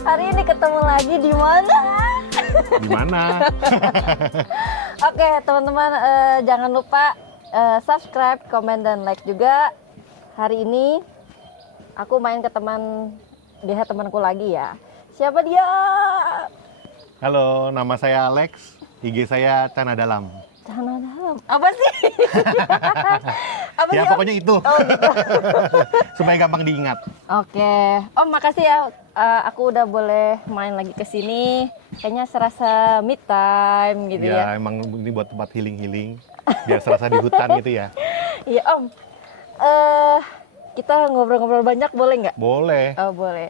Hari ini ketemu lagi di mana? Di mana? Oke, teman-teman, jangan lupa subscribe, komen, dan like juga. Hari ini aku main ke lihat temanku lagi ya. Siapa dia? Halo, nama saya Alex. IG saya Cana Dalam. Cana Dalam. Apa sih? Apa Ya sih, Om? pokoknya itu. Oh, gitu. Supaya gampang diingat. Oke, Om, makasih ya. Aku udah boleh main lagi ke sini. Kayaknya serasa me time gitu ya. Ya emang ini buat tempat healing-healing. Biar serasa di hutan gitu ya. Iya, Om. Kita ngobrol-ngobrol banyak boleh nggak? Boleh. Oh, boleh.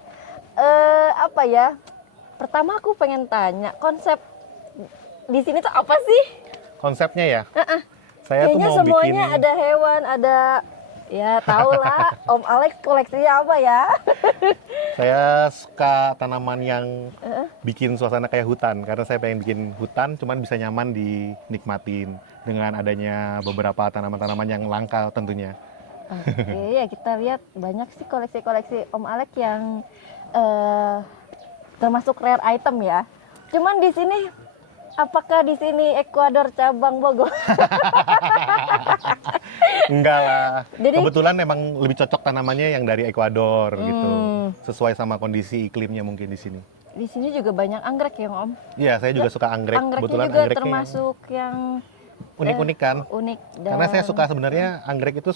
Apa ya? Pertama aku pengen tanya, konsep di sini tuh apa sih? Konsepnya ya. Saya tuh Kayaknya mau semuanya bikin. ada hewan, ada ya tau lah. Om Alex koleksinya apa ya? Saya suka tanaman yang bikin suasana kayak hutan. Karena saya pengen bikin hutan, cuman bisa nyaman dinikmatin dengan adanya beberapa tanaman-tanaman yang langka tentunya. Oke, ya kita lihat banyak sih koleksi-koleksi Om Alex yang termasuk rare item ya. Cuman di sini, apakah di sini Ekuador cabang Bogor? Enggak lah. Jadi- Kebetulan emang lebih cocok tanamannya yang dari Ekuador gitu. Sesuai sama kondisi iklimnya mungkin di sini. Di sini juga banyak anggrek ya, Om. Iya, saya juga suka anggrek. Anggreknya Kebetulan juga anggreknya termasuk yang unik-unik kan. unik dan Karena saya suka sebenarnya anggrek itu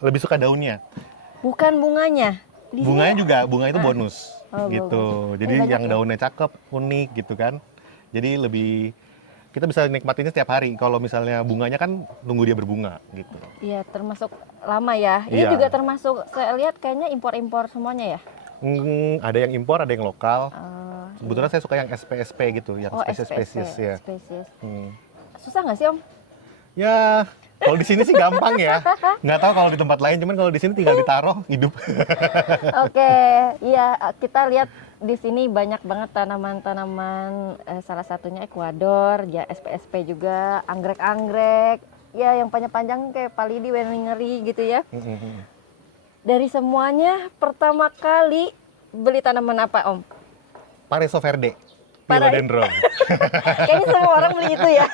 lebih suka daunnya. bukan bunganya. Di sini- Bunganya juga, bunga itu bonus Oh, gitu. bagus. Jadi Banyak yang ya? daunnya cakep, unik gitu kan. Jadi lebih kita bisa nikmatinnya setiap hari. Kalau misalnya bunganya kan nunggu dia berbunga gitu. Iya, termasuk lama ya. Ini Iya. juga termasuk, saya lihat kayaknya impor-impor semuanya ya. Ada yang impor, ada yang lokal. Oh, Kebetulan saya suka yang SPSP gitu, yang spesies-spesies ya. spesies. Hmm. Susah nggak sih, Om? Ya, kalau di sini sih gampang ya. Nggak tahu kalau di tempat lain, cuman kalau di sini tinggal ditaruh hidup. Oke, iya, kita lihat di sini banyak banget tanaman-tanaman, salah satunya Ekuador, ya SPSP juga, anggrek-anggrek, ya yang panjang-panjang kayak palidi, ngeri gitu ya. Dari semuanya, pertama kali beli tanaman apa, Om? Pareso verde, Para- philodendron. Kayaknya semua orang beli itu ya.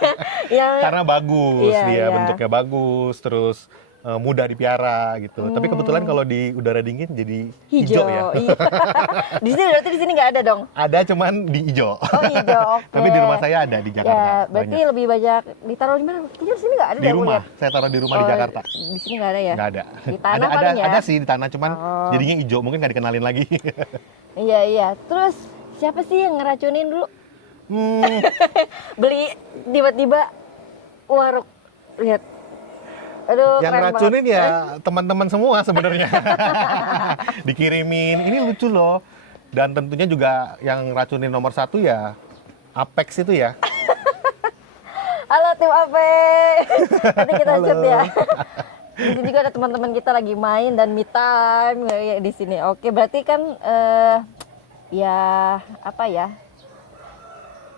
Yang Karena bagus, Iya, dia iya. bentuknya bagus, terus mudah dipiara gitu. Tapi kebetulan kalau di udara dingin jadi hijau ya. Iya. Di sini berarti di sini nggak ada dong. Ada cuman di hijau. Oh, hijau. Oke. Tapi di rumah saya ada di Jakarta. Ya, berarti banyak. lebih banyak ditaruh di mana? Kayaknya di sini nggak ada Di deh, aku rumah, lihat. saya taruh di rumah di Oh, Jakarta. Di sini nggak ada ya? Nggak ada. Di tanah ada, paling ya? ada sih di tanah, cuman Oh. jadinya hijau, mungkin nggak dikenalin lagi. Iya, iya. Terus siapa sih yang ngeracunin dulu? Beli tiba-tiba warung. Lihat. Aduh, Yang keren racunin banget. ya teman-teman semua sebenarnya. Dikirimin, ini lucu loh. Dan tentunya juga yang racunin nomor satu ya Apex itu ya. Halo tim Ape. Nanti kita Halo. shoot ya. Di sini juga ada teman-teman kita lagi main dan me time ya, di sini. Oke, berarti kan ya apa ya?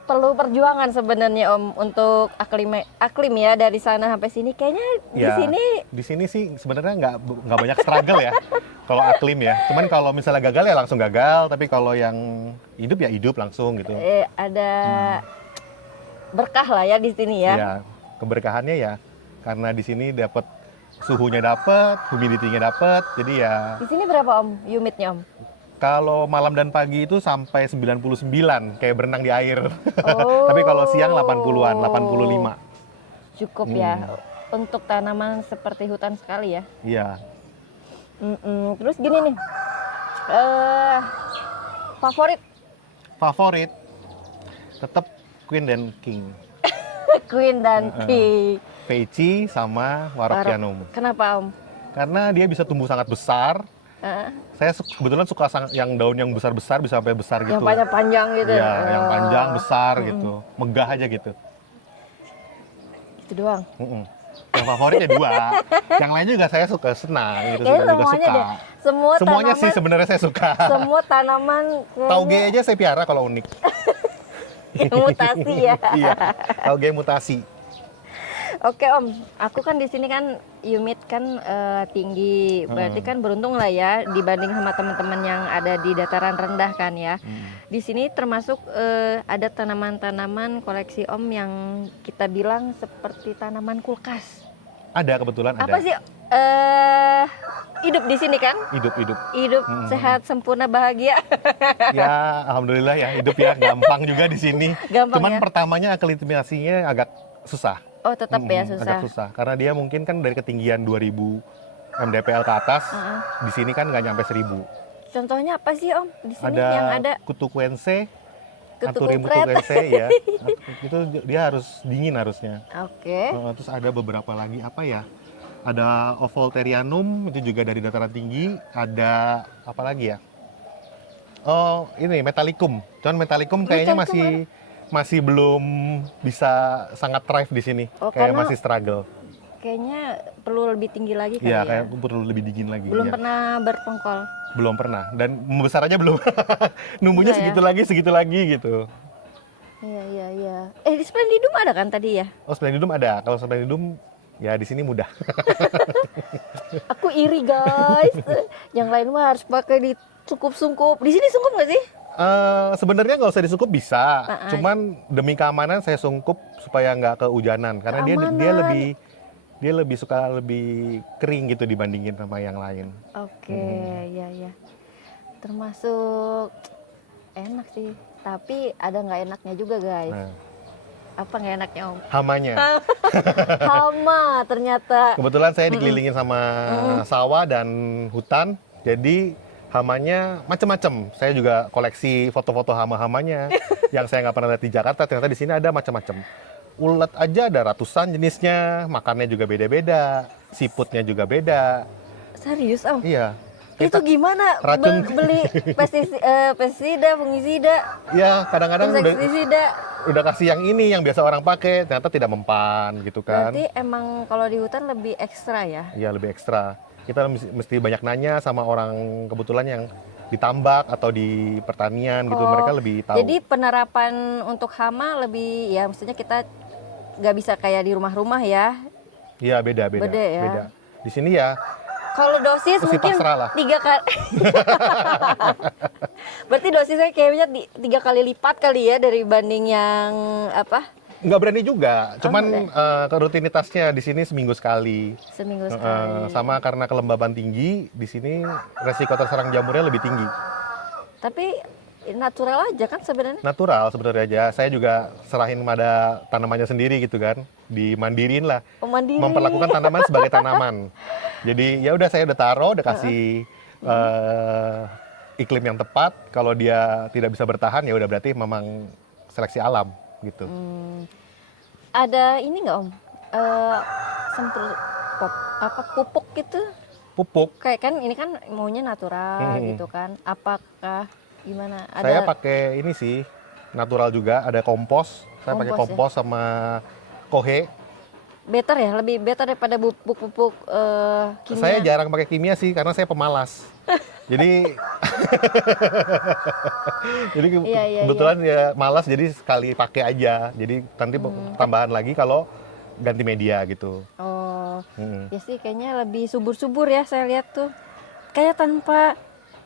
Perlu perjuangan sebenarnya, Om, untuk aklim ya dari sana sampai sini. Kayaknya di Ya, sini di sini sih sebenarnya nggak banyak struggle ya kalau aklim ya. Cuman kalau misalnya gagal ya langsung gagal, tapi kalau yang hidup ya hidup langsung gitu. ada berkah lah ya di sini ya. Ya, keberkahannya ya karena di sini dapat suhunya dapat, humidity-nya dapat. Jadi ya Di sini berapa, Om, humidnya, Om? kalau malam dan pagi itu sampai 99 kayak berenang di air. Oh. Tapi kalau siang 80-an, 85. Cukup ya untuk tanaman seperti hutan sekali ya. Iya. Terus gini nih, favorit Favorit tetap Queen dan King. Queen dan King. Feici sama Warocyanum. Kenapa, Om? Karena dia bisa tumbuh sangat besar. Saya kebetulan suka yang daun yang besar-besar bisa sampai besar gitu. Yang panjang-panjang gitu. Iya, yang panjang, besar gitu. Megah aja gitu. Itu doang. Yang favoritnya dua. Yang lainnya juga saya suka, senang gitu. Kayaknya juga semuanya suka. deh. Semua Semuanya tanaman, sih sebenarnya saya suka. semua tanaman Tauge aja saya piara kalau unik. yang mutasi ya. Iya, tauge mutasi. Oke Om, aku kan di sini kan Humid kan tinggi, berarti kan beruntung lah ya dibanding sama teman-teman yang ada di dataran rendah kan ya. Di sini termasuk ada tanaman-tanaman koleksi Om yang kita bilang seperti tanaman kulkas. Ada, kebetulan ada. Apa sih hidup di sini kan? Hidup. Sehat, sempurna, bahagia. Ya, alhamdulillah ya, hidup ya gampang juga di sini. Gampang Cuman ya? pertamanya aklimatisasinya agak susah. Oh tetap ya susah. Agak susah karena dia mungkin kan dari ketinggian 2000 mdpl ke atas. Di sini kan nggak nyampe 1000. Contohnya apa sih Om di sini Ada yang ada? kutukuense, Kutu Anthurium kupret. kutukuense ya. Itu dia harus dingin harusnya. Oke. Terus ada beberapa lagi apa ya? Ada Ovolterianum, itu juga dari dataran tinggi. Ada apa lagi ya? Oh, ini Metallicum. Cuman Metallicum kayaknya masih belum bisa sangat thrive di sini. Oh, Kayak karena masih struggle. kayaknya perlu lebih tinggi lagi kali Iya, ya. kayak perlu lebih dingin lagi. Belum ya. pernah berpengkol. Belum pernah. Dan membesar aja belum. Numbuhnya Enggak ya? segitu lagi gitu. Iya. Di Splendidum ada kan tadi ya? Oh, Splendidum ada. Kalau Splendidum ya di sini mudah. Aku iri guys. Yang lain mah harus pakai di sungkup-sungkup. Di sini sungkup nggak sih? Sebenarnya nggak usah disungkup bisa, cuman demi keamanan saya sungkup supaya nggak kehujanan karena dia lebih suka lebih kering gitu dibandingin sama yang lain. Oke, ya. Termasuk enak sih, tapi ada nggak enaknya juga guys. Nah, Apa nggak enaknya Om? hamanya. Hama ternyata. Kebetulan saya dikelilingin sama sawah dan hutan, jadi hamanya macam-macam. Saya juga koleksi foto-foto hama-hamanya yang saya nggak pernah lihat di Jakarta. Ternyata di sini ada macam-macam. Ulet aja ada ratusan jenisnya, makannya juga beda-beda, siputnya juga beda. Serius Om? Iya. Itu gimana racun. beli pestisida, fungisida, Ya, kadang-kadang insektisida? udah kasih yang ini yang biasa orang pakai, ternyata tidak mempan gitu kan. Berarti emang kalau di hutan lebih ekstra ya? Iya, lebih ekstra. Kita mesti banyak nanya sama orang kebetulan yang ditambak atau di pertanian gitu, mereka lebih tahu. Jadi penerapan untuk hama lebih ya, maksudnya kita nggak bisa kayak di rumah-rumah ya. Iya, beda ya. Di sini ya Kalau dosis mesti mungkin pasrah lah. 3 kali. Berarti dosisnya kayaknya 3 kali lipat kali ya dari banding yang apa? nggak berani juga, cuman rutinitasnya di sini seminggu sekali. Seminggu sekali. Sama karena kelembaban tinggi di sini resiko terserang jamurnya lebih tinggi. Tapi natural aja kan sebenarnya. Natural sebenarnya aja. Saya juga serahin pada tanamannya sendiri gitu kan, dimandirin lah. Mandiri. Memperlakukan tanaman sebagai tanaman. Jadi ya udah saya udah taruh, udah kasih iklim yang tepat. Kalau dia tidak bisa bertahan ya udah berarti memang seleksi alam gitu. Ada ini nggak Om? Pupuk gitu? Pupuk. Kayak kan ini kan maunya natural gitu kan. Apakah gimana? Saya pakai ini sih natural juga, ada kompos. Saya pakai kompos sama kohe. Better ya, lebih better daripada pupuk kimia. Saya jarang pakai kimia sih karena saya pemalas. Jadi kebetulan ya malas, jadi sekali pakai aja. Jadi nanti tambahan lagi kalau ganti media gitu. Oh, ya sih kayaknya lebih subur-subur ya saya lihat tuh. Kayak tanpa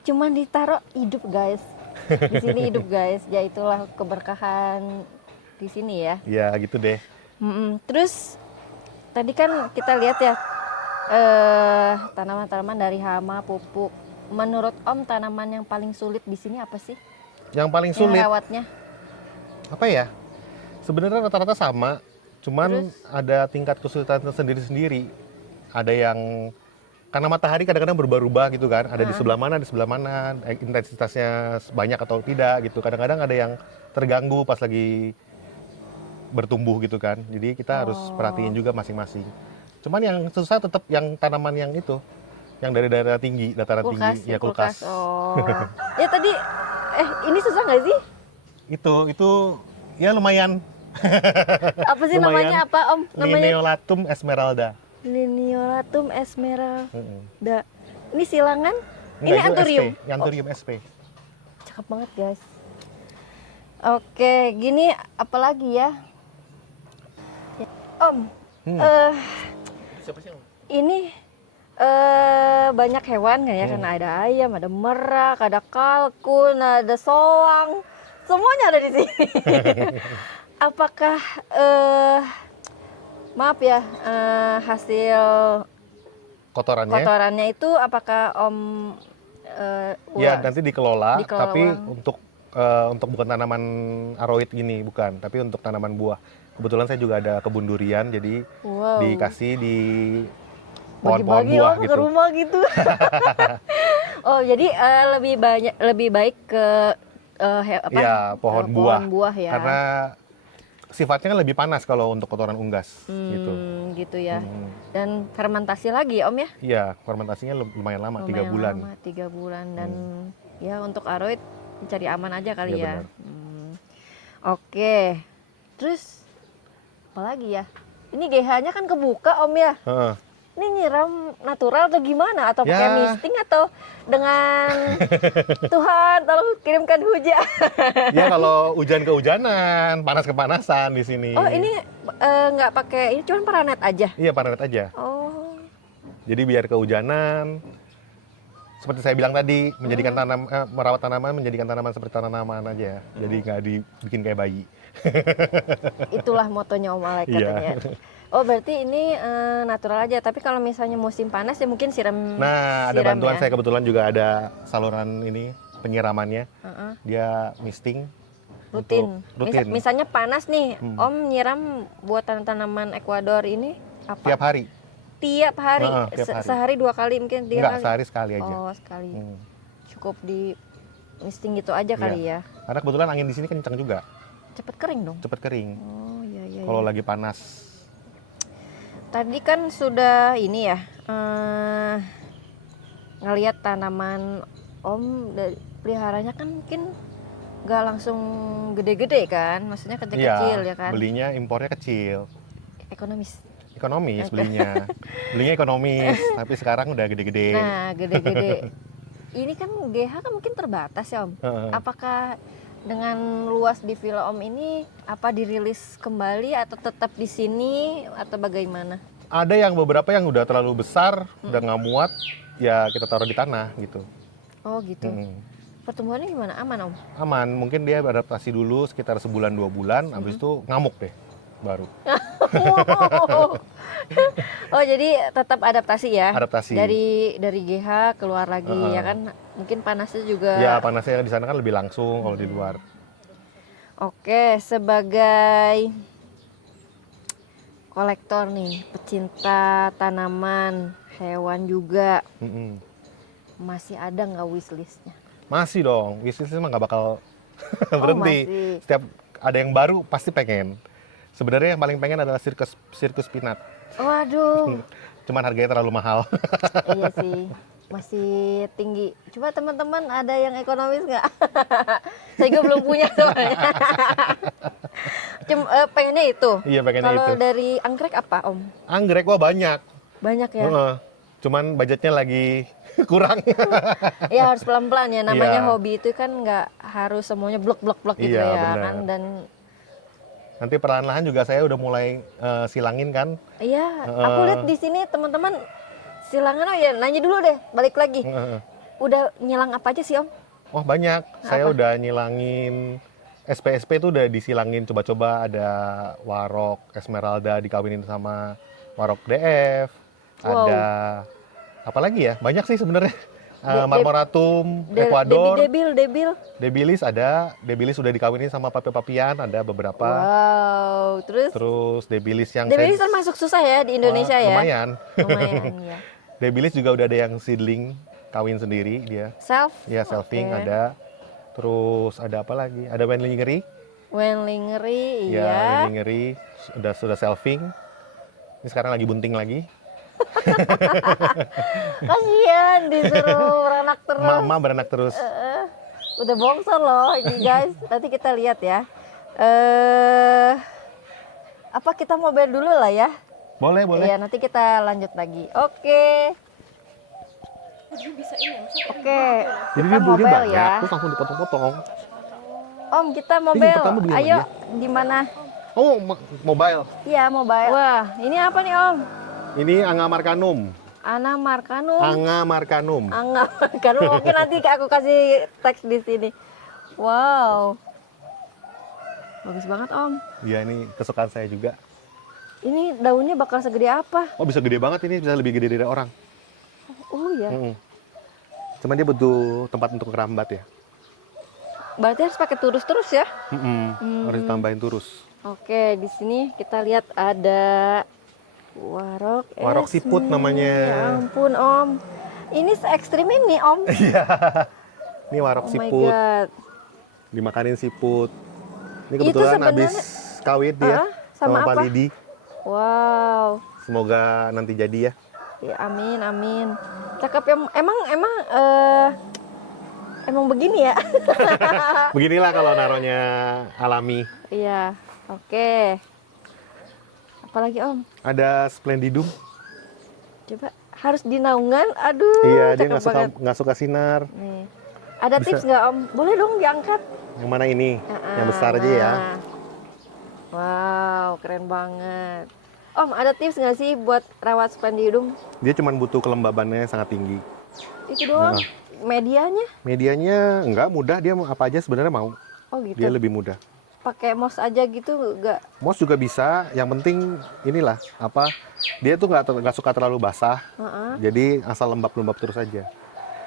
cuman ditaruh hidup guys. Di sini hidup guys. Ya itulah keberkahan di sini ya. Ya gitu deh. Terus tadi kan kita lihat ya tanaman-tanaman dari hama, pupuk. Menurut Om tanaman yang paling sulit di sini apa sih? Yang paling sulit? Yang rawatnya? Apa ya? Sebenarnya rata-rata sama, cuman ada tingkat kesulitan sendiri-sendiri. Ada yang karena matahari kadang-kadang berubah-ubah gitu kan, ada di sebelah mana, intensitasnya banyak atau tidak gitu. Kadang-kadang ada yang terganggu pas lagi bertumbuh gitu kan. Jadi kita harus perhatiin juga masing-masing. Cuman yang susah tetap yang tanaman yang itu, yang dari daerah tinggi, dataran tinggi, ya kulkas. Oh. Ya tadi, ini susah nggak sih? Itu ya lumayan. Apa sih namanya apa Om? Namanya Lineolatum esmeralda. Lineolatum esmeralda. Ini silangan? Enggak, ini itu anthurium. SP, anthurium SP. Cakep banget guys. Oke, gini apalagi ya? Om, Eh, ini banyak hewan nggak ya? Karena ada ayam, ada merak, ada kalkun, ada soang, semuanya ada di sini. Apakah maaf ya, hasil kotorannya itu apakah Om Ya nanti dikelola, Dikelola tapi ulang. untuk bukan tanaman aroid gini, bukan, tapi untuk tanaman buah. Kebetulan saya juga ada kebun durian, jadi wow, dikasih di pohon-pohon bagi-bagi buah ke gitu. rumah gitu. Oh jadi lebih baik ke Iya, pohon buah. pohon buah ya. Karena sifatnya kan lebih panas kalau untuk kotoran unggas gitu. Gitu ya. Hmm. Dan fermentasi lagi Om ya? Iya, fermentasinya lumayan lama, 3 Lumayan bulan. lama, 3 bulan. Dan ya untuk aroid cari aman aja kali Iya, ya. benar. Oke. Terus apa lagi ya? Ini GH-nya kan kebuka Om ya? Heeh. Ini nyiram natural atau gimana? Atau pakai Ya. misting atau dengan Tuhan tolong kirimkan hujan? Ya kalau hujan kehujanan, panas kepanasan di sini. Oh ini nggak pakai, ini cuma paranet aja? Iya, paranet aja. Oh. Jadi biar kehujanan, seperti saya bilang tadi, menjadikan merawat tanaman, menjadikan tanaman seperti tanaman aja. Jadi nggak dibikin kayak bayi. Itulah motonya Om Alek Iya. katanya. Oh berarti ini natural aja. Tapi kalau misalnya musim panas ya mungkin siram. Nah, ada siram bantuan ya? saya kebetulan juga ada saluran ini penyiramannya. Heeh. Dia misting. Rutin. Untuk- rutin. Misalnya panas nih, Om nyiram buat tanaman Ekuador ini apa? Tiap hari. Tiap hari. Tiap hari. Sehari 2 kali mungkin 3 Enggak, kali. sehari sekali aja. Oh sekali. Hmm. Cukup di misting gitu aja kali ya. Karena kebetulan angin di sini kencang juga, Cepet kering dong. cepet kering. Oh iya iya. Kalau iya. lagi panas. Tadi kan sudah ini ya, ngelihat tanaman Om peliharanya kan mungkin nggak langsung gede-gede kan, maksudnya kecil-kecil ya kan, Belinya impornya kecil. ekonomis. Ekonomis belinya. Belinya ekonomis, tapi sekarang udah gede-gede. Nah gede-gede. Ini kan GH kan mungkin terbatas ya Om. Heeh. Apakah dengan luas di villa Om ini apa dirilis kembali atau tetap di sini atau bagaimana? Ada yang beberapa yang udah terlalu besar, udah nggak muat, ya kita taruh di tanah gitu. Oh gitu. Pertumbuhannya gimana? Aman Om? Aman, mungkin dia beradaptasi dulu sekitar sebulan 2 bulan, habis itu ngamuk deh baru. Wow. Oh jadi tetap adaptasi ya? Adaptasi. Dari GH keluar lagi ya kan? Mungkin panasnya juga. Ya panasnya di sana kan lebih langsung kalau di luar. Oke, sebagai kolektor nih, pecinta tanaman, hewan juga, Mm-mm. masih ada nggak wishlistnya? Masih dong, wishlist mah nggak bakal Oh, berhenti. masih. Setiap ada yang baru pasti pengen. Sebenarnya yang paling pengen adalah sirkus peanut. Waduh, Cuman harganya terlalu mahal. iya sih, masih tinggi. Coba teman-teman ada yang ekonomis nggak? Saya juga belum punya soalnya. Pengennya itu. Iya pengennya Kalau itu. dari anggrek apa Om? Anggrek wah banyak. Banyak ya? Heeh. Cuman budgetnya lagi kurang. Ya harus pelan-pelan ya. Namanya Iya. hobi itu kan nggak harus semuanya blok-blok gitu Iya, ya benar. kan. Dan Nanti perlahan-lahan juga saya udah mulai silangin kan. iya, aku lihat di sini teman-teman silangan. Oh ya, nanya dulu deh, balik lagi. Heeh. Udah nyilang apa aja sih Om? Wah banyak. Saya udah nyilangin SPSP itu udah disilangin coba-coba, ada warok Esmeralda dikawinin sama warok DF. Wow. Ada apa lagi ya? Banyak sih sebenarnya. Marmoratum, Ecuador, Debil. Debilis ada. Debilis udah dikawinin sama papi-papian, ada beberapa. Wow, Terus Debilis yang Debilis termasuk susah ya di Indonesia ya? lumayan. Lumayan ya. Debilis juga udah ada yang seedling, kawin sendiri dia. Self? Ya selfing Oke. ada. Terus ada apa lagi? Ada Wenlingeri. Wenlingeri, Ya, iya. Wenlingeri sudah selfing. Ini sekarang lagi bunting lagi. Kasian disuruh beranak terus. Mama beranak terus. Udah bongsor loh ini guys. Nanti kita lihat ya. Apa kita mau bel dulu lah ya? Boleh, boleh. Iya, nanti kita lanjut lagi. Oke. Oke. Jadi Kita dia mau bulunya bel banyak, ya. terus langsung dipotong-potong. Om, kita mau Ini bel. pertama begini Ayo, aja. di mana? Oh, mobile. Iya, mobile. Wah, ini apa nih Om? Ini Anga Marcanum. Ana Marcanum. Anga Marcanum. Anga Marcanum. Oke, nanti aku kasih teks di sini. Wow. Bagus banget Om. Iya, ini kesukaan saya juga. Ini daunnya bakal segede apa? Oh, bisa gede banget ini, bisa lebih gede dari orang. Oh ya. Cuman dia butuh tempat untuk kerambat ya. Berarti harus pakai turus terus ya? Harus ditambahin terus. Oke, di sini kita lihat ada Warok siput namanya. Ya ampun Om. Ini se ekstrim ini Om. Iya. Ini warok Oh my siput. God. Dimakanin siput. Ini Itu kebetulan sebenarnya- habis kawin dia sama Pak apa? Lidi. Wow. Semoga nanti jadi ya. Ya, amin amin. Cakep ya. Emang begini ya? Beginilah kalau naruhnya alami. Iya. Oke. Apalagi Om? Ada splendidum. Coba harus di naungan. Aduh. Iya, dia cakep banget. nggak suka sinar. Nih. Ada Bisa. tips nggak Om? Boleh dong diangkat. Yang mana ini? Yang besar aja ya. Nah. Wow, keren banget. Om, ada tips nggak sih buat rawat splendidum? Dia cuma butuh kelembabannya sangat tinggi. Itu doang. Nah. Medianya? Medianya enggak mudah, dia mau apa aja sebenarnya mau. Oh gitu. Dia lebih mudah. Pakai moss aja gitu nggak? Moss juga bisa, yang penting inilah apa? Dia tuh nggak suka terlalu basah. Jadi asal lembab-lembab terus aja.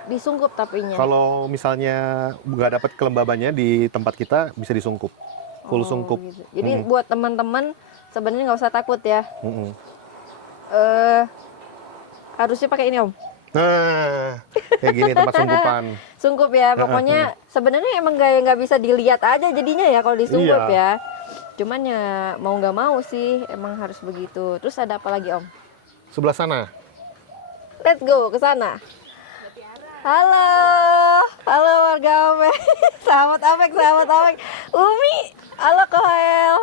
Disungkup tapinya. Kalau misalnya nggak dapat kelembabannya di tempat kita bisa disungkup, full Oh, sungkup. gitu. Jadi buat teman-teman sebenarnya nggak usah takut ya. Harusnya pakai ini Om. Nah, kayak gini tempat sungkupan. Sungkup ya. Pokoknya sebenarnya emang nggak bisa dilihat aja jadinya ya kalau disungkup Iya. ya. Cuman ya mau nggak mau sih emang harus begitu. Terus ada apa lagi Om? Sebelah sana. Let's go ke sana. Halo, halo warga Apek, sahabat Apek, Umi, halo Kohel.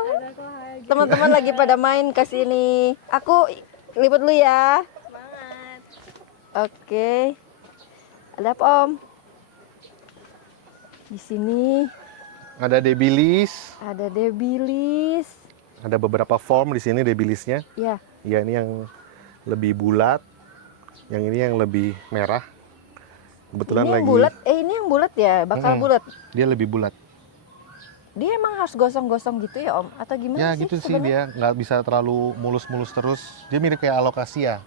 Teman-teman lagi pada main ke sini. Aku liput dulu ya. Semangat. Oke. Ada apa Om? Di sini Ada debilis, ada debilis. ada beberapa form di sini debilisnya. Ya, Ya ini yang lebih bulat, yang ini yang lebih merah. Kebetulan ini yang lagi bulat. Ini yang bulat ya, bakal bulat. dia lebih bulat. Dia emang harus gosong-gosong gitu ya Om? Atau gimana Ya sih gitu sih sebenarnya? dia nggak bisa terlalu mulus-mulus terus. Dia mirip kayak alokasia.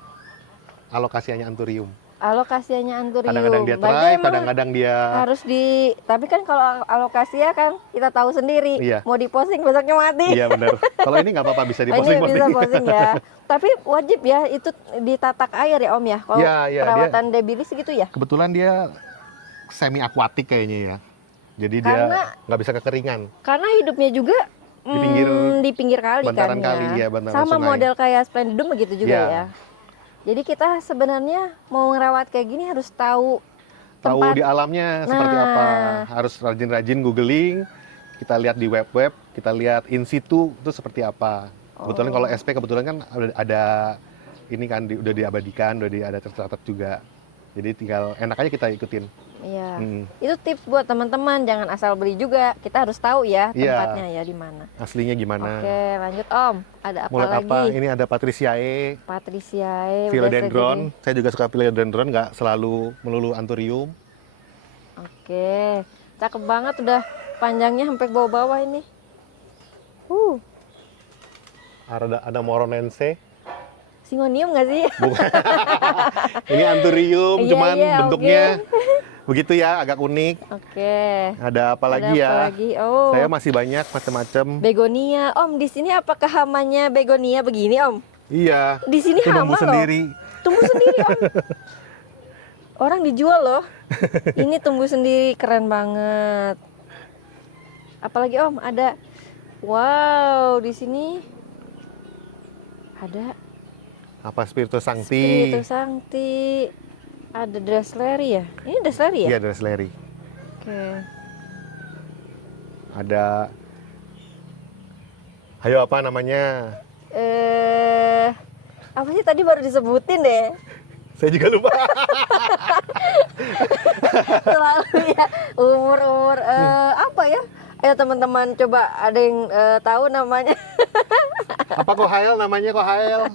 Alokasianya anthurium. Alokasianya anthurium. Kadang-kadang dia Berarti try, emang kadang-kadang dia harus tapi kan kalau alokasia kan kita tahu sendiri. Iya. Mau diposting besoknya mati. iya benar. Kalau ini nggak apa-apa bisa Ini diposting bisa posting ya. Tapi wajib ya itu ditatak air ya Om ya. Kalau Iya, iya, perawatan debilis gitu ya. Kebetulan dia semi akuatik kayaknya ya. Jadi Karena- dia nggak bisa kekeringan. Karena hidupnya juga di pinggir kali bantaran kan kali, ya. iya, bantaran Sama sungai. model kayak splendidum begitu juga Iya. ya. Jadi kita sebenarnya mau ngerawat kayak gini harus tahu Tahu tempat. di alamnya seperti Nah. apa. Harus rajin-rajin googling. Kita lihat di web-web, kita lihat in situ itu seperti apa. Kebetulan kalau SP kebetulan kan ada ini kan udah diabadikan, ada tercatat juga. Jadi tinggal enak aja kita ikutin. Iya. Hmm. Itu tips buat teman-teman, jangan asal beli juga. Kita harus tahu ya Iya. tempatnya ya di mana. Aslinya gimana? Oke, lanjut Om. Ada apa Mulai lagi? apa? Ini ada Patriciae, Patriciae, udah Philodendron. segini. Saya juga suka Philodendron, nggak selalu melulu anthurium. Oke, cakep banget udah panjangnya sampai ke bawah-bawah ini. Ada Moronense. Singonium nggak sih? Bukan. Ini anthurium, Iya, cuman iya, bentuknya begitu ya, agak unik. Oke. Ada apa lagi Ada ya? apa lagi? Oh, Saya masih banyak macam-macam. begonia. Om, di sini apakah hamanya begonia begini Om? Iya. Di sini Itu hama tumbuh loh. sendiri. Tumbuh sendiri Om. Orang dijual loh. Ini tumbuh sendiri, keren banget. Apalagi Om, ada. Wow, di sini ada Apa Spiritus Sancti? Spiritus Sancti. Ada Dressleri ya? Ini Dressleri ya? Iya, Dressleri. Oke. Ada Ayo apa namanya? Apa sih tadi baru disebutin deh. Saya juga lupa. Selalu ya umur apa ya? Ayo teman-teman coba ada yang tahu namanya? Apa kohael namanya kohael?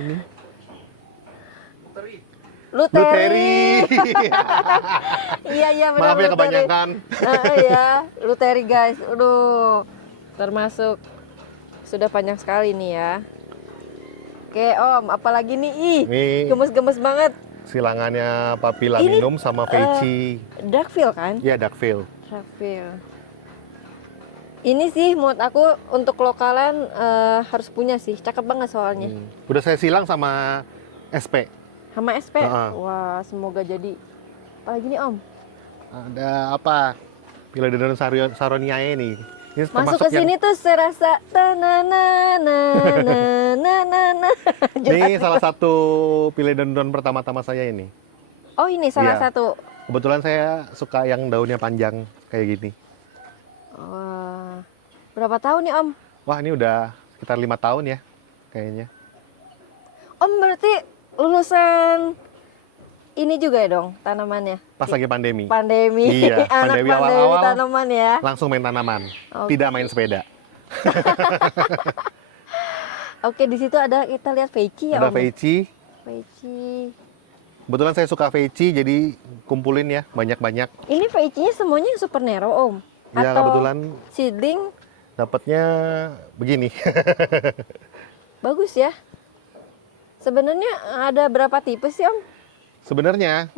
Ini. Luteri. Iya iya benar. Maaf ya Luteri. kebanyakan. Iya, Luteri guys. Aduh, termasuk sudah panjang sekali nih ya. Oke Om, apalagi nih? Ih, Ini gemes-gemes banget. silangannya Papilaminum sama Veichi. Duckbill kan? Iya, duckbill. Duckbill. Ini sih menurut aku untuk lokalan harus punya sih. Cakep banget soalnya. Udah saya silang sama SP. Sama SP. Heeh. Wah, semoga jadi. Apalagi nih Om? Ada apa? Philodendron saroniae nih. Ini Masuk termasuk ke sini tuh serasa tananana. Ini salah satu Philodendron pertama-tama saya ini. Oh ini salah Iya. satu. Kebetulan saya suka yang daunnya panjang kayak gini. Wah, berapa tahun nih Om? Wah, ini udah sekitar 5 tahun ya kayaknya. Om berarti lulusan ini juga ya dong tanamannya? Pas lagi pandemi. Pandemi. Iya, Anak pandemi pandemi awal-awal. tanaman ya. Langsung main tanaman. Oke. Tidak main sepeda. Oke, di situ ada kita lihat Veichi ya Ada Om. Veichi. Veichi. Kebetulan saya suka Veichi jadi kumpulin ya banyak-banyak. Ini Veichi-nya semuanya yang super nero Om? Ya Atau kebetulan seedling? dapatnya begini. Bagus ya. Sebenarnya ada berapa tipe sih Om? Sebenarnya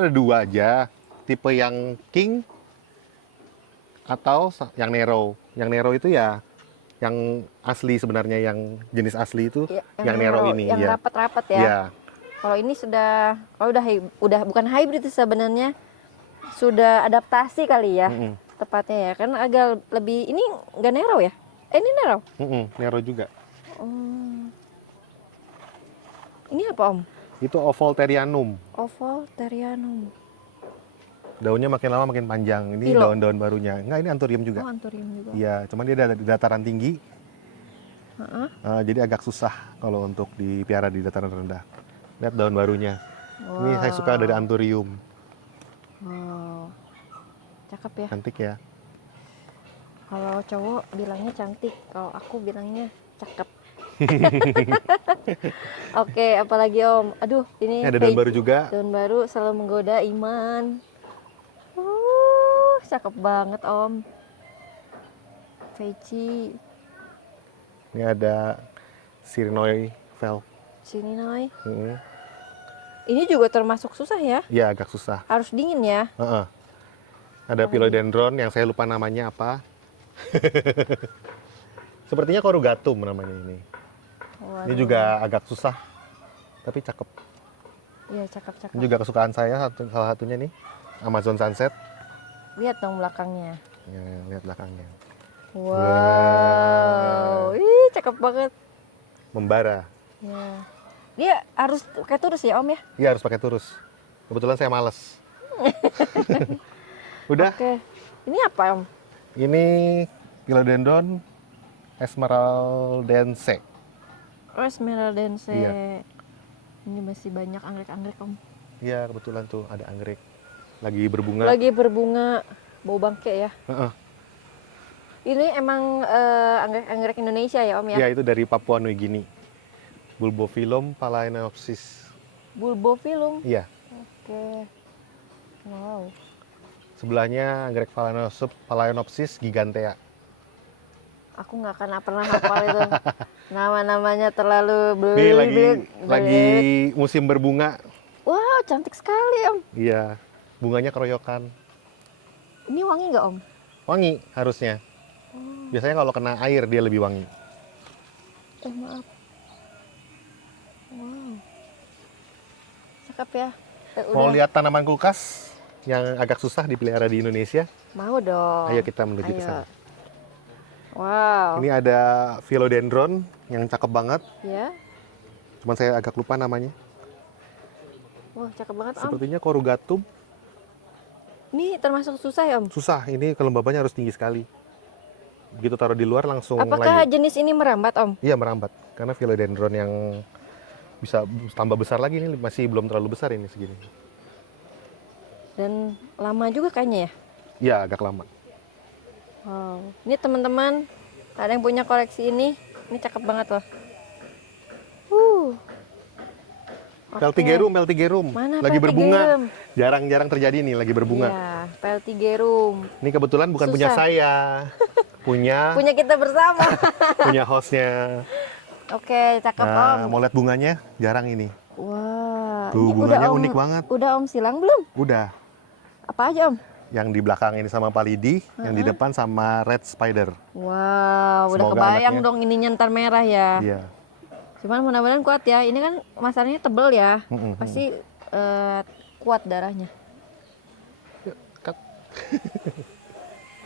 ada 2 aja. Tipe yang king atau yang nero. Yang nero itu ya yang asli sebenarnya, yang jenis asli itu Ya, yang nero ini. yang ya. rapat-rapat ya. Ya. Kalau ini sudah, udah bukan hybrid sih sebenarnya, sudah adaptasi kali ya, Mm-mm. tepatnya ya, kan agak lebih ini nggak nero ya? Ini nero. Nero juga. Oh. Ini apa Om? Itu Ovolterianum. Ovolterianum. Daunnya makin lama makin panjang. Ini Pilo. daun-daun barunya. Enggak, ini anthurium Oh juga. anthurium juga. Iya, cuman dia ada di dataran tinggi. Heeh. Jadi agak susah kalau untuk dipelihara di dataran rendah. Lihat daun barunya. Ini saya suka dari anthurium. Wow. Cakep ya. Cantik ya. Kalau cowok bilangnya cantik, kalau aku bilangnya cakep. Oke, apalagi Om? Aduh, ini Ini ada daun baru juga. daun baru selalu menggoda iman. Cakep banget Om. Veichi, Ini ada Sirinoi Vel. sini Noy. Mm-mm. Ini juga termasuk susah ya? Iya, agak susah. Harus dingin ya? Heeh. Ada Philodendron yang saya lupa namanya apa. Sepertinya Corrugatum namanya ini. Ini Waduh. juga agak susah, tapi cakep. Iya, cakep-cakep. Ini juga kesukaan saya, salah satunya nih, Amazon Sunset. Lihat dong belakangnya. Ya, lihat belakangnya. Wow. Ih, cakep banget. Membara. Ya. Dia harus pakai turus ya Om ya? Iya, harus pakai turus. Kebetulan saya males. Udah, Oke. Ini apa Om? ini Philodendron Esmeraldense. Oh, Esmeraldense. Iya. Ini masih banyak anggrek-anggrek Om. Iya, kebetulan tuh ada anggrek. Lagi berbunga. Lagi berbunga, bau bangke ya. Heeh. Ini emang anggrek-anggrek Indonesia ya Om ya? Ya, itu dari Papua New Guinea. Bulbophyllum phalaenopsis. Bulbophyllum. Iya. Oke. Wow. Sebelahnya anggrek Phalaenopsis gigantea. Aku nggak akan pernah hafal itu. Nama-namanya terlalu Ini belit. lagi musim berbunga. Wow, cantik sekali Om. Iya, bunganya keroyokan. Ini wangi nggak Om? Wangi harusnya. Biasanya kalau kena air dia lebih wangi. Maaf. Wow. Cakep ya. Mau Udah. lihat tanaman kulkas yang agak susah dipelihara di Indonesia? Mau dong. Ayo kita menuju ke Ayo. sana. Wow. Ini ada Philodendron yang cakep banget. Ya. Cuman saya agak lupa namanya. Wah, cakep banget Om. Sepertinya Corrugatum. Ini termasuk susah ya Om? Susah, ini kelembabannya harus tinggi sekali. Begitu taruh di luar langsung Apakah layu. jenis ini merambat Om? Iya, merambat. Karena Philodendron yang bisa tambah besar lagi, ini masih belum terlalu besar ini segini. Dan lama juga kayaknya ya? Ya, agak lama. Wow. Ini teman-teman, ada yang punya koleksi ini. Ini cakep banget loh. Oke. Peltigerum. Mana Lagi berbunga. Peltigerum? Jarang-jarang terjadi nih, lagi berbunga. Iya, Peltigerum. Ini kebetulan bukan punya Susah. saya. Punya Punya kita bersama. punya hostnya. Oke, cakep Om. Nah, mau lihat bunganya? Jarang ini. Wah, Tuh, ini bunganya Om, unik banget. Udah Om silang belum? Udah. Apa aja Om? Yang di belakang ini sama palidi, yang di depan sama red spider. Wow, udah Semoga kebayang anaknya- dong ininya ntar merah ya. Iya. Cuman mudah-mudahan kuat ya. Ini kan masarnya tebel ya. Mm-mm. Pasti kuat darahnya. Cut.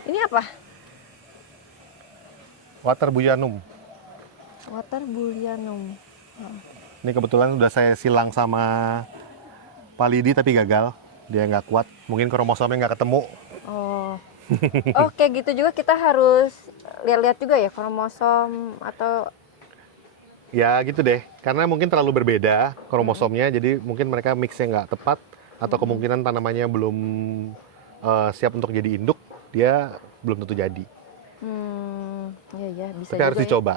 Ini apa? Water buyanum. Water bullianum. Ini kebetulan udah saya silang sama palidi tapi gagal. Dia nggak kuat. Mungkin kromosomnya nggak ketemu. Oh. Oke, gitu juga kita harus lihat-lihat juga ya kromosom atau Ya gitu deh. Karena mungkin terlalu berbeda kromosomnya. Jadi mungkin mereka mixnya nggak tepat. Atau kemungkinan tanamannya belum siap untuk jadi induk. Dia belum tentu jadi. ya bisa Tapi harus juga ya. dicoba.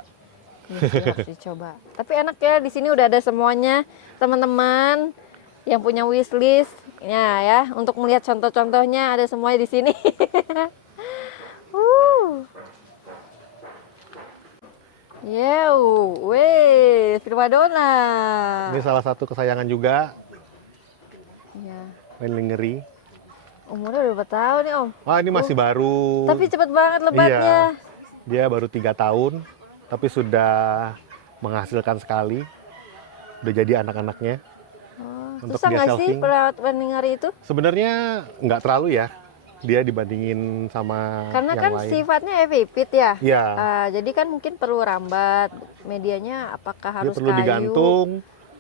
Iya sih, harus dicoba. Tapi enak ya, di sini udah ada semuanya, teman-teman yang punya wishlist ya, untuk melihat contoh-contohnya ada semuanya di sini. Weh, primadona. Ini salah satu kesayangan juga. Ya, Wenlingeri. umurnya udah berapa tahun nih Om? Ah, ini masih baru. Tapi cepet banget lebatnya. Iya. Dia baru 3 tahun, tapi sudah menghasilkan sekali. Udah jadi anak-anaknya. Untuk Susah dia nggak sih selfie. perawat Wenlingeri itu? Sebenarnya nggak terlalu ya. Dia dibandingin sama Karena yang kan lain. sifatnya epipit ya. Iya. Jadi kan mungkin perlu rambat. Medianya apakah Dia harus perlu kayu? digantung.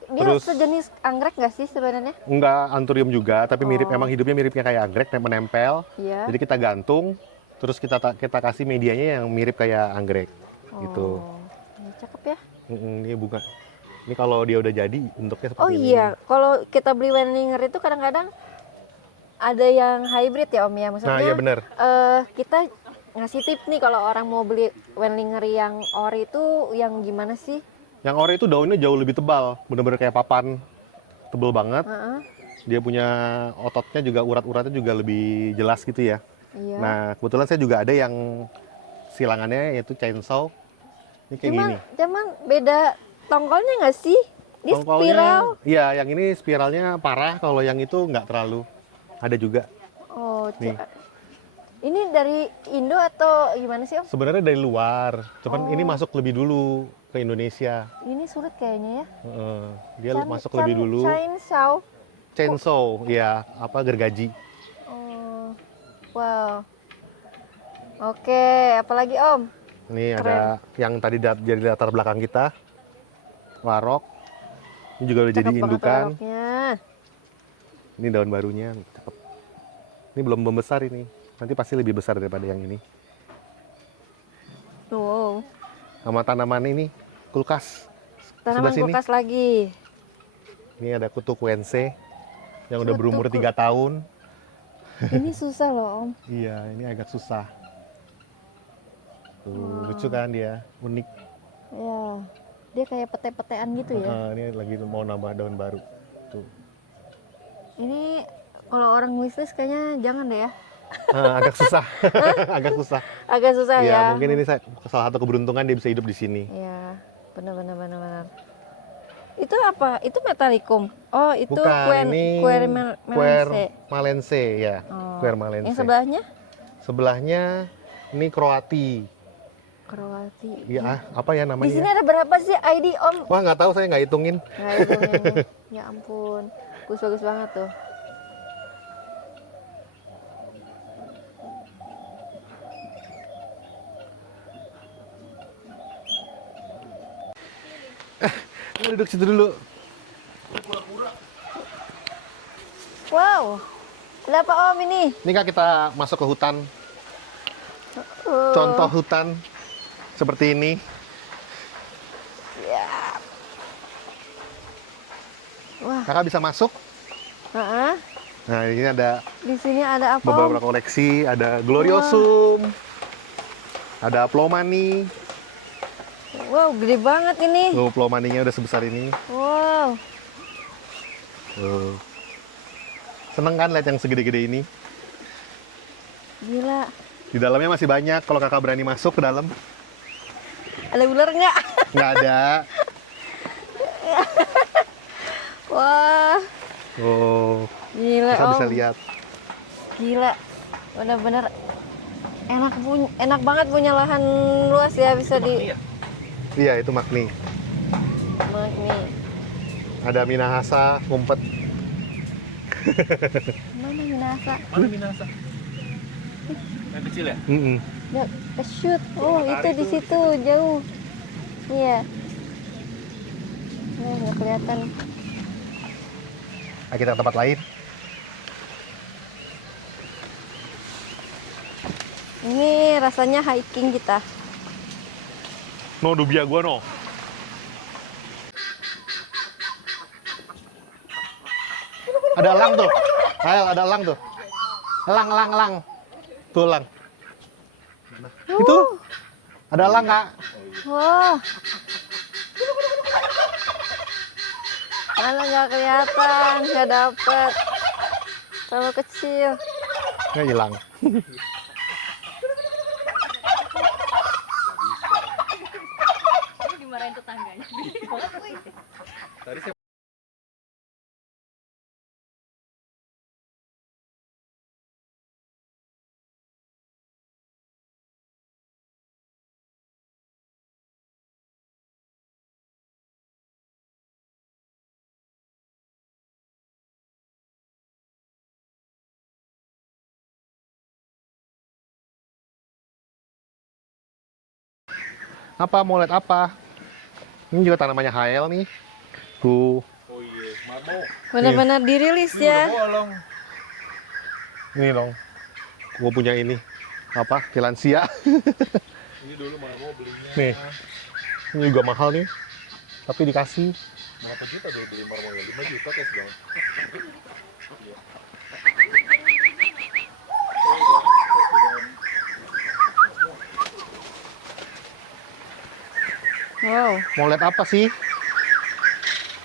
Dia terus sejenis anggrek nggak sih sebenarnya? nggak anthurium juga, tapi mirip Oh. emang hidupnya miripnya kayak anggrek, menempel. Iya. Jadi kita gantung, terus kita kasih medianya yang mirip kayak anggrek. Gitu. Ya, cakep ya. Ini bunga. Ini kalau dia udah jadi bentuknya seperti Oh ini. iya, kalau kita beli Wenlinger itu kadang-kadang ada yang hybrid ya Om ya. Maksudnya Nah, iya benar. kita ngasih tip nih kalau orang mau beli Wenlinger yang ori itu yang gimana sih? Yang ori itu daunnya jauh lebih tebal, bener-bener kayak papan, tebel banget. Heeh. Dia punya ototnya juga, urat-uratnya juga lebih jelas gitu ya. Iya. Nah, kebetulan saya juga ada yang silangannya yaitu chainsaw. Ini kayak gini. Cuman beda tongkolnya nggak sih? Di spiral. Iya, yang ini spiralnya parah, kalau yang itu nggak terlalu. Ada juga. Oh, Nih. ini dari Indo atau gimana sih Om? Sebenarnya dari luar, cuman ini masuk lebih dulu ke Indonesia. Ini sulit kayaknya ya. Heeh, dia masuk lebih dulu. Chainsaw. Chainsaw, ya, apa gergaji. Oh, wow. Oke, apalagi Om? Ini Keren. ada yang tadi jadi latar belakang kita. Warok. Ini juga udah jadi Cakep banget indukan. waroknya. Ini daun barunya, cakep. Ini belum membesar ini. Nanti pasti lebih besar daripada yang ini. Wow. Sama tanaman ini, kulkas. Tanaman Sebelah sini. kulkas lagi. Ini ada kutu kuense yang udah Kutu berumur ku- 3 tahun. Ini susah loh Om. Iya, ini agak susah. Tuh, lucu kan dia, unik. Ya, dia kayak pete-petean gitu ya. Ini lagi mau nambah daun baru. Tuh. Ini kalau orang wishlist kayaknya jangan deh ya. Agak susah, agak susah. Agak susah Iya, ya. mungkin ini salah satu keberuntungan dia bisa hidup di sini. Iya, benar. Itu apa? Itu Metallicum. Oh, itu Bukan, ini Quer malense ya. Oh. Quer malense. Yang sebelahnya? Sebelahnya ini Kroati. Kroati. Ya, apa ya Di namanya? sini ada berapa sih ID Om? Wah, nggak tahu, saya nggak hitungin. Nah, itu ini. Ya ampun. Bagus banget tuh. Duduk situ dulu. Wow. Ada apa Om ini? Ini Kak, kita masuk ke hutan. Oh, Contoh hutan seperti ini. ya. Wah. Kakak bisa masuk. Heeh. Nah, ini ada Di sini ada apa? beberapa Om? koleksi, ada Gloriosum, ada Plomani. Wow, gede banget ini. Tuh, Plomaninya udah sebesar ini. Wow. Tuh. Seneng kan lihat yang segede-gede ini? Gila. Di dalamnya masih banyak. Kalau kakak berani masuk ke dalam, Ada ular nggak? nggak ada. Wah, Oh, gila kakak Om. bisa lihat. Gila. Bener-bener enak banget punya lahan luas ya, bisa di Iya, itu Magni. Magni. Ada Minahasa, ngumpet. Mana Minasa? Mana Minasa? Yang kecil ya? Mm-mm. Ya, shoot. Oh, itu di situ jauh. Iya. Nggak kelihatan. Nah, kita ke tempat lain. Ini rasanya hiking kita. No, dubia gua no. Ada elang tuh. Ayo, ada elang tuh. Elang, elang, elang. Tuh elang. Itu. Ada elang, Kak. Wah. Mana nggak kelihatan, nggak dapet. Terlalu kecil. Nggak hilang. Dimarahin tetangganya. Tadi saya Apa? Mau lihat apa? Ini juga tanamannya HL nih. Tuh. oh iya, marmo. Benar-benar dirilis Ini udah ya. bolong. Ini dong. Gua punya ini. Apa? Kilansia. Ini dulu marmo belinya. Nih. Ini juga mahal nih. Tapi dikasih. Berapa juta dulu beli marmonya? 5 juta kayak segala. Wow. Mau lihat apa sih?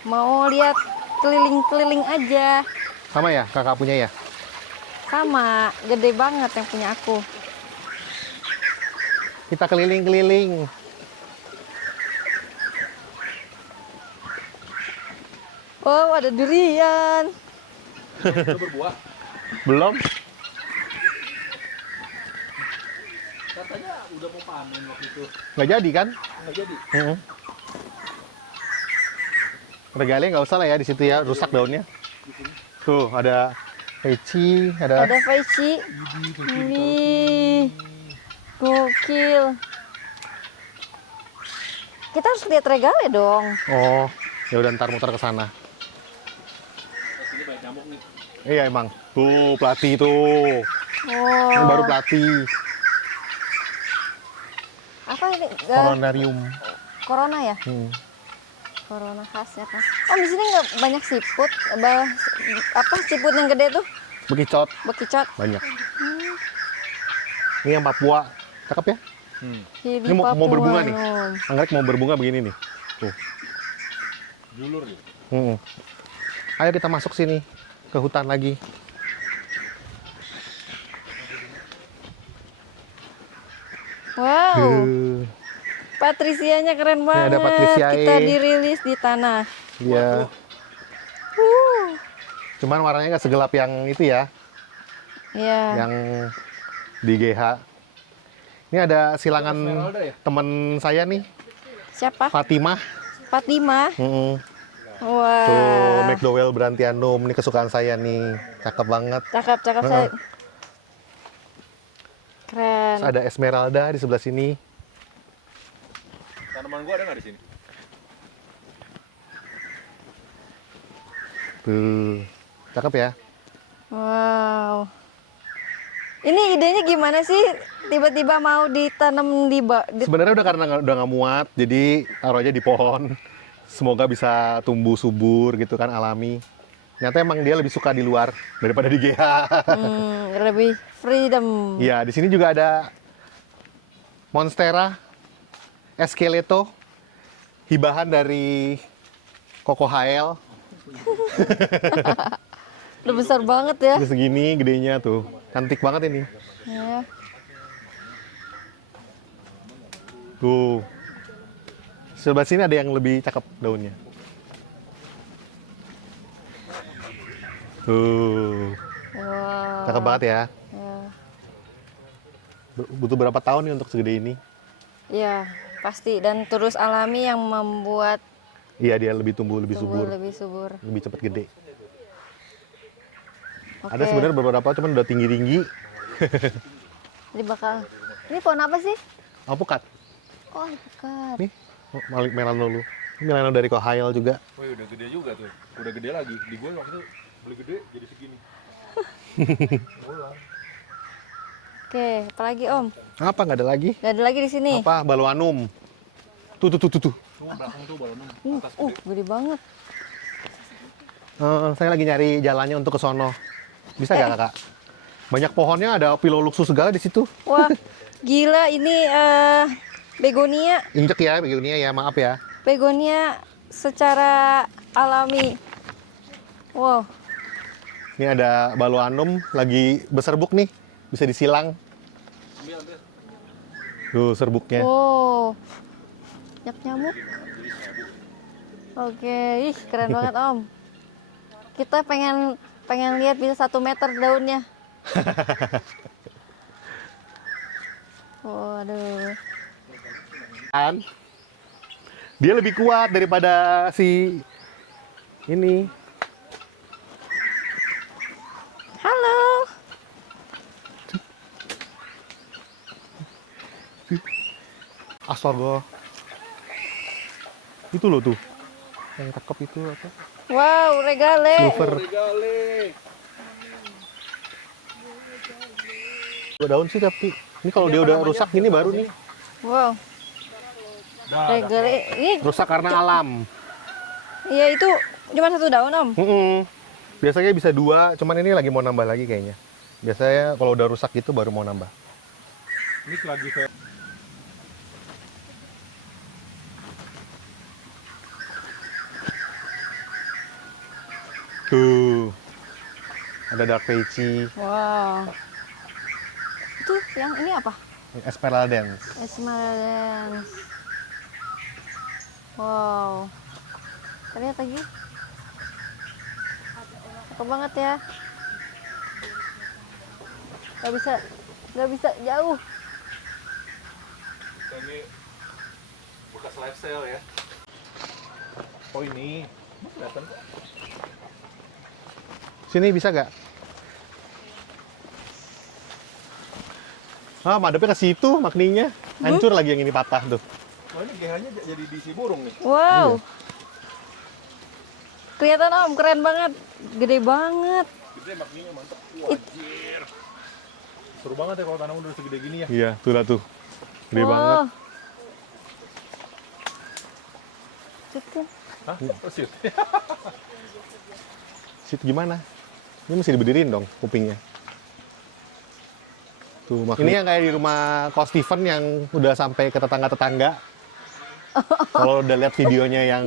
Mau lihat keliling-keliling aja. Sama ya? Kakak punya ya? Sama, gede banget yang punya aku. Kita keliling-keliling. Oh, ada durian. Udah berbuah. Belum? Katanya udah mau panen waktu itu. Nggak jadi kan? Nggak jadi. Regalnya nggak usah lah ya di situ ya, rusak daunnya. Tuh ada peci, ada Ada Faici. Wih, gokil. Kita harus lihat regale dong. oh ya udah ntar muter ke sana. Sini banyak nyamuk nih. Iya emang. Tuh pelatih tuh. Ini Oh, baru pelatih. apa ini? Coronarium. Corona ya? Hmm. Corona khas ya kan? Oh, di sini nggak banyak siput. Apa siput yang gede tuh? Bekicot Bekicot. banyak. Ini yang Papua. Cakep ya? Ini Ini mau berbunga nih. Anggrek mau berbunga begini nih. Tuh. Julur ya. Ayo kita masuk sini ke hutan lagi. Wow, Tuh. Patricianya keren banget. ada Patriciae. Kita dirilis di tanah. Iya. Cuman warnanya nggak segelap yang itu ya, Iya. yang di GH. Ini ada silangan Esmeralda ya? temen saya nih, Siapa? Fatimah. Fatima. Tuh, Wah. McDowell Brantianum, ini kesukaan saya nih, cakep banget. Cakep, cakep Heeh. saya. Keren. Terus ada Esmeralda di sebelah sini. Tanaman gua ada nggak di sini? Tuh, cakep ya. Wow. Ini idenya gimana sih? Tiba-tiba mau ditanam di Sebenarnya udah karena udah nggak muat, jadi taruh aja di pohon. Semoga bisa tumbuh subur gitu kan, alami. Ternyata emang dia lebih suka di luar daripada di GH. Lebih freedom. Iya, di sini juga ada Monstera Esqueleto, hibahan dari Koko HL. Udah besar banget ya. Ini segini gedenya tuh, cantik banget ini. Ya. Tuh, sebelah sini ada yang lebih cakep daunnya. Tuh, Wow. cakep banget ya. Ya. Butuh berapa tahun nih untuk segede ini? Iya, pasti dan terus alami yang membuat Iya, dia lebih tumbuh lebih tumbuh subur, lebih subur. lebih cepat gede. Oke. Ada sebenarnya beberapa cuman udah tinggi-tinggi. Jadi bakal. Ini pohon apa sih? Alpukat. Oh, alpukat. Nih, melano dulu. Ini melano dari Kohayal juga. Wih, udah gede juga tuh. Udah gede lagi. Di gue waktu itu beli gede jadi segini. Ulang. Oke, apalagi Om? Apa nggak ada lagi? Gak ada lagi di sini. Apa? Baloanum. Tuh. Tuh belakang tuh balonnya. Atas gede. Gede banget. Saya lagi nyari jalannya untuk ke sono. Bisa nggak kakak? Banyak pohonnya, ada Piloluxus segala di situ. Wah, gila ini begonia. Injek ya, begini ya, maaf ya. Begonia secara alami. Wow. Ini ada Baloanum lagi berserbuk nih, bisa disilang. Ambil. Tuh serbuknya. Wow. Banyak nyamuk. Oke, ih keren banget Om. Kita pengen lihat bisa 1 meter daunnya. Waduh. Kan? Dia lebih kuat daripada si ini. Halo. Astaga. Itu loh tuh. Yang cakep itu apa? Wow, regale. Silver. Regale. Dua daun sih tapi. Ini kalau dia udah rusak gini baru nih. Wow, Dah. regale. Ini Rusak karena alam. iya itu cuma 1 daun Om. Biasanya bisa 2, cuman ini lagi mau nambah lagi kayaknya. Biasanya kalau udah rusak gitu baru mau nambah. Ini lagi kayak Tuh. Ada Dark Veci, Wow. Itu yang ini apa? Esperaldens. Esmeralda. Wow. Kita lihat lagi. Cakep banget ya. Gak bisa jauh. ini bekas live sale ya. Oh ini. Kelihatan kok. Sini bisa gak? Madepnya ke situ makninya. Hancur lagi yang ini patah tuh. Oh ini GH-nya jadi diisi burung nih. Wow. Kelihatan Om, keren banget. Gede banget. Gede makninya mantap. Wajir. Seru banget ya kalau tanaman udah segede gini ya. Iya, tuh lah tuh. Gede Wow. banget. Citin. Hah? Oh shit. Situ gimana? Ini mesti diberdiriin dong kupingnya. Tuh, ini yang kayak di rumah Ko Steven yang udah sampai ke tetangga-tetangga. Kalau udah lihat videonya yang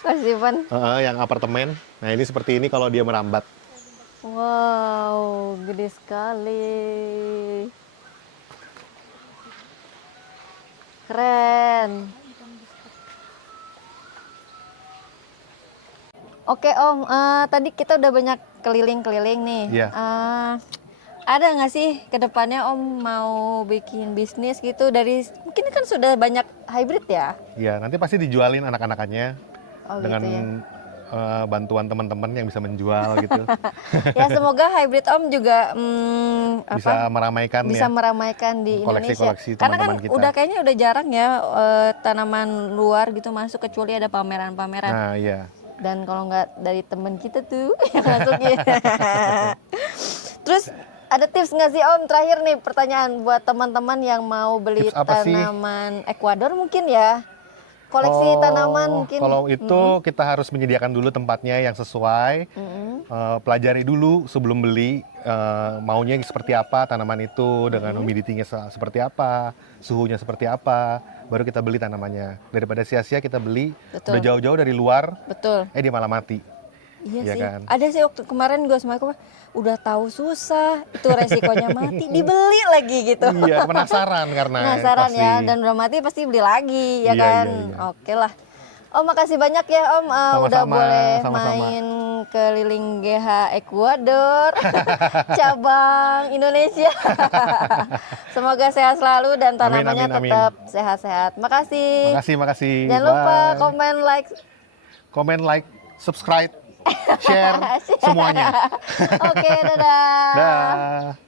Kasihan. yang apartemen. Nah, ini seperti ini kalau dia merambat. Wow, gede sekali. Keren. Oke Om, tadi kita udah banyak keliling-keliling nih. Iya. Ada nggak sih kedepannya Om mau bikin bisnis gitu dari mungkin kan sudah banyak hybrid ya? Iya, nanti pasti dijualin anak-anakannya Oh, dengan gitu ya. bantuan teman-teman yang bisa menjual gitu. Ya semoga hybrid Om juga Bisa meramaikan bisa ya. meramaikan di Koleksi-koleksi Indonesia. Karena kan teman-teman kita. udah kayaknya udah jarang ya tanaman luar gitu masuk kecuali ada pameran-pameran. Nah, iya. Dan kalau nggak dari temen kita tuh yang masukin. Terus ada tips nggak sih Om terakhir nih pertanyaan buat teman-teman yang mau beli Tips apa sih? tanaman Ekuador mungkin ya? koleksi tanaman mungkin. Kalau itu kita harus menyediakan dulu tempatnya yang sesuai. Pelajari dulu sebelum beli maunya seperti apa tanaman itu dengan humidity-nya seperti apa, suhunya seperti apa, baru kita beli tanamannya. Daripada sia-sia kita beli Betul. udah jauh-jauh dari luar, Betul. dia malah mati. Iya Iya sih. kan? Ada sih waktu kemarin gue sama aku udah tahu susah, itu resikonya mati, dibeli lagi gitu. Iya, penasaran karena Penasaran pasti. ya, dan udah mati pasti beli lagi ya Iya, kan. iya, iya. Oke lah. Om makasih banyak ya Om, udah Sama-sama, boleh sama-sama. main keliling GH Ecuador, cabang Indonesia. Semoga sehat selalu dan Amin, tanamannya amin, amin. tetap sehat-sehat. Makasih. Makasih. Jangan lupa Bye. komen, like. Komen, like, subscribe, share, semuanya. Oke, dadah. Dah.